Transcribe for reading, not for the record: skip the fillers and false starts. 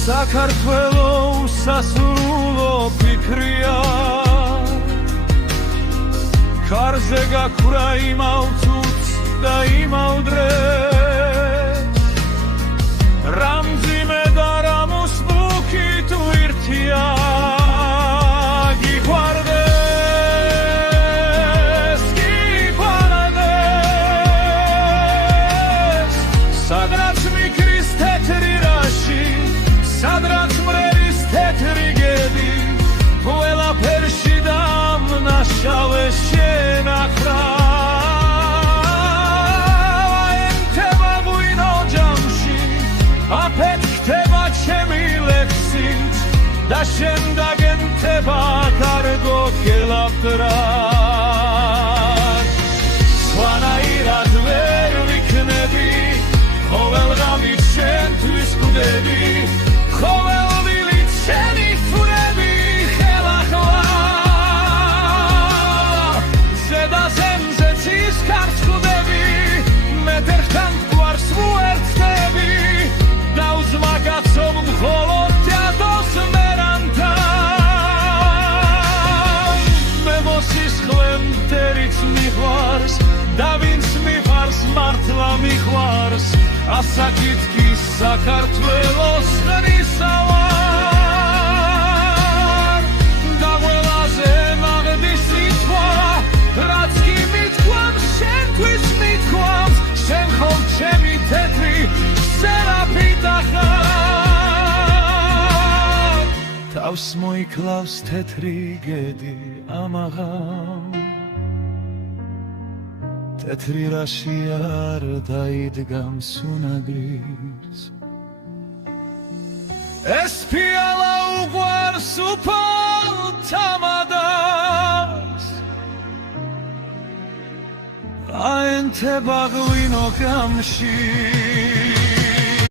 საქართველო სასრულო ფიქრია ქარზე გაქვრა იმავ წუთს და იმავ დღეს რამძიმე და რამუსბუქი თუ ერთია სადაც მიქრის თეთრი რაში სადაც მრევის თეთრი გედი ყველაფერში დამნაშავე შენახრა ემთება ღვინო ჯამში აფეთქდება ჩემი ლექსით და შენ დაგემთება კარგო გელაფრა სვანაირად ვერ ვიქნები ყოველ ღამით შენთვის კვდები ყოველ დილით შენი ფურები ხელახლა ზედა ზემზე ცისკარს ხვდები მეთერხთან გვარს ვუერთდები და უზმაგაცობ მხოლოდ თეატოს მერანთან მე მოსისხლე მტერიც მიყვარს და ვინც მიყვარს მართლა მიყვარს ასაკითქი საქართველოს ხნისავარ და ყველაზე მაღდის სიტყვა რაც კი მithქვამს შენთვის მithქვამს შენ ხომ ჩემი თეთრი სერაფიტა ხარ თავს მოიკლავს თეთრი გედი ამაღამ თეთრი რაში არ დაიდგამს უნაგირს ეს ფიალა უყვარს უფალ თამადას აენთება ღვინო გამში